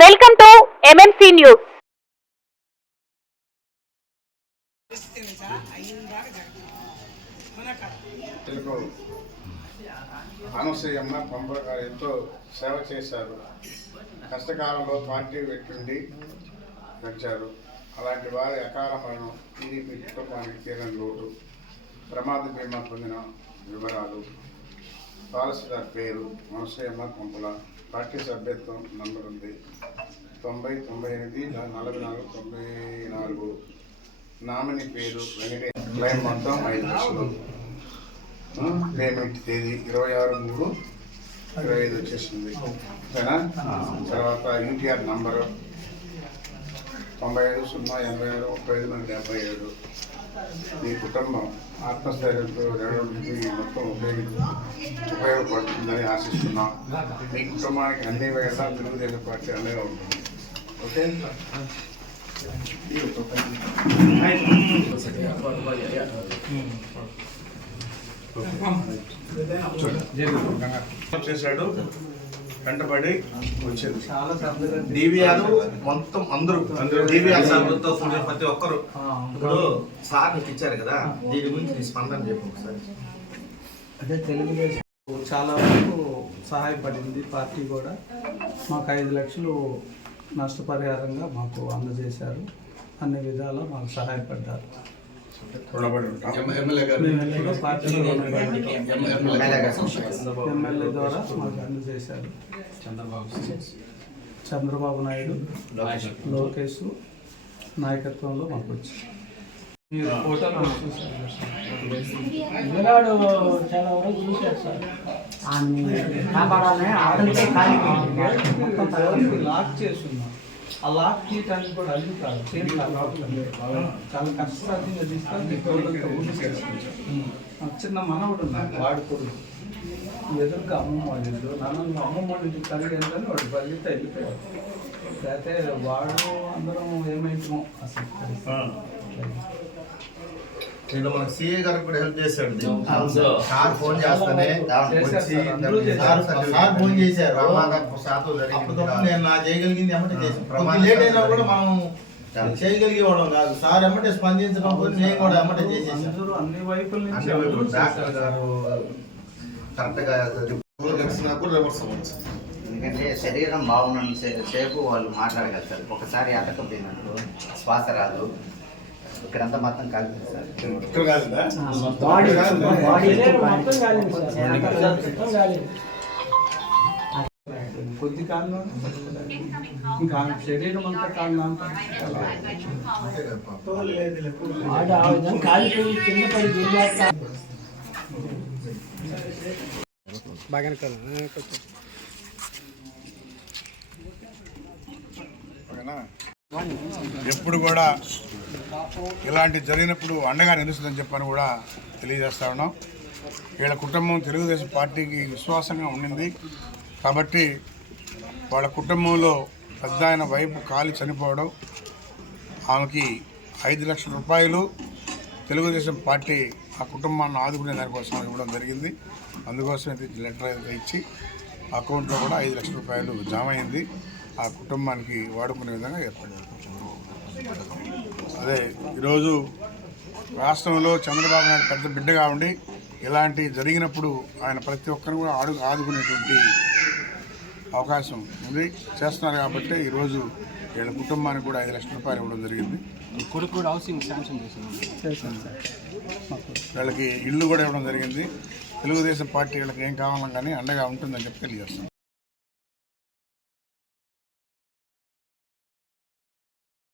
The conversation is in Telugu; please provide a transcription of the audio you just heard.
Welcome to MMC news Telugu Anasuyamma పంప ఎంతో సేవ చేశారు. కష్టకాలంలో పార్టీ పెట్టుండి నడిచారు. అలాంటి వారి అకాల మరణం టీడీపీ కుటుంబానికి తీరని లోటు. ప్రమాద బీమా పొందిన వివరాలు పాలసీదార్ పేరు అనసూయమ్మ పంపుల పార్టీ సభ్యత్వం నంబర్ ఉంది. తొంభై తొంభై ఎనిమిది నలభై నాలుగు తొంభై నాలుగు. నామినీ పేరు వెంకటేష్. క్లైమ్ మొత్తం ఐదు లక్షలు. పేమెంట్ తేదీ ఇరవై ఆరు మూడు ఇరవై ఐదు వచ్చేసింది. ఓకేనా తర్వాత యూటీఆర్ నంబరు తొంభై ఐదు సున్నా ఎనభై ఏడు ముప్పై ఐదు నుండి డెబ్బై ఏడు. మీ కుటుంబం ఆత్మస్థైర్యంతో రెండింటికి మొత్తం ఉపయోగి ఉపయోగపడుతుందని ఆశిస్తున్నాం. మీ కుటుంబానికి అన్ని వేళ తెలుగుదేశం పార్టీ అండగా ఉంటుంది. ఓకే? చేశాడు. వెంటబడి వచ్చింది. డివిఆర్ మొత్తం అందరూ డివిఆర్ సభ్యులతో కూడిన ప్రతి ఒక్కరు. ఇప్పుడు సార్ నీకు ఇచ్చారు కదా దీని గురించి నీ స్పందన చెప్పు ఒకసారి. అదే తెలుగుదేశం చాలా వరకు సహాయపడింది పార్టీ కూడా. మాకు ఐదు లక్షలు నష్టపరిహారంగా మాకు అందజేశారు. అన్ని విధాలా మాకు సహాయపడ్డారు. రుణపడి ఉంటాం ఎమ్మెల్యే గారు. ఎమ్మెల్యే ద్వారా మాకు అందజేశారు చంద్రబాబు నాయుడు లోకేష్. నాయకత్వంలో మాకు వచ్చి మీరు ఫోటోలో చూశారు? విరాడు చాలా వరకు చూశారు సార్. కాపాడాలని అతనికే లాక్ ఆ లాక్ తీయటానికి కూడా అల్లు కాదు. సేమ్ చాలా కష్టసాధ్యంగా తీసుకొని చిన్న మనవడు ఉన్నాడు. వాడు కొడుకు. ఎదురుగా అమ్మమ్మ వాళ్ళ ఇల్లు. నాన్న అమ్మమ్మ వాళ్ళ ఇంటికి కలిగి వెళ్తాను వాడు బలిత వెళ్ళిపోయాడు. అయితే వాడు అందరం ఏమైందో అసలు నేను మన సిఏ గారికి కూడా హెల్ప్ చేశాడు. సార్ ఫోన్ చేస్తానే. వచ్చి సార్. సార్ ఫోన్ చేశారు. జరిగింది. నేను నా చేయగలిగింది చేసాను లేట్ అయినా కూడా మనం చేయగలిగేవాళ్ళం కాదు. సార్ ఎమ్మటే స్పందించడం కూడా నేను కూడా ఎమ్మటే చేసేసాను. అన్ని వైపుల నుంచి డాక్టర్. గారు కరెక్ట్గా తెలిసినా కూడా రివర్స్ అవ్వచ్చు. ఎందుకంటే శరీరం బాగున్నంత సేపు వాళ్ళు మాట్లాడగలుగుతారు. ఒకసారి అతకపోయినప్పుడు శ్వాస రాదు. ఇక్కడంతా మొత్తం కలిపి సార్. ఇక్కడ కాదుదా బాడీ బాడీ మొత్తం కాలేదు సార్. మొత్తం కాలేదు? కొద్ది ఇంకా ఆమె శరీరం అంతా కాలం అంతా? వాడు ఆ విధంగా కాలిపోయి కింద పడి దుర్వార్త ఓకేనా? ఎప్పుడు కూడా ఇలాంటి జరిగినప్పుడు అండగా నిలుస్తుందని చెప్పని కూడా తెలియజేస్తా ఉన్నాం. వీళ్ళ కుటుంబం తెలుగుదేశం పార్టీకి విశ్వాసంగా ఉండింది. కాబట్టి వాళ్ళ కుటుంబంలో పెద్ద ఆయన వైపు కాలి చనిపోవడం ఆమెకి ఐదు లక్షల రూపాయలు తెలుగుదేశం పార్టీ ఆ కుటుంబాన్ని ఆదుకునే దానికోసం ఇవ్వడం జరిగింది. అందుకోసం ఇది లెటర్ అయితే ఇచ్చి అకౌంట్లో కూడా ఐదు లక్షల రూపాయలు జమ అయింది. ఆ కుటుంబానికి వాడుకునే విధంగా ఏర్పాటు అదే ఈరోజు రాష్ట్రంలో చంద్రబాబు నాయుడు పెద్ద బిడ్డగా ఉండి ఇలాంటి జరిగినప్పుడు ఆయన ప్రతి ఒక్కరిని కూడా ఆడు ఆదుకునేటువంటి అవకాశం ఉంది. చేస్తున్నారు కాబట్టి ఈరోజు వీళ్ళ కుటుంబానికి కూడా ఐదు లక్షల రూపాయలు ఇవ్వడం జరిగింది. చేశారు సార్. వీళ్ళకి ఇల్లు కూడా ఇవ్వడం జరిగింది. తెలుగుదేశం పార్టీ వీళ్ళకి ఏం కావాలన్నా కానీ అండగా ఉంటుందని చెప్పి తెలియజేస్తాం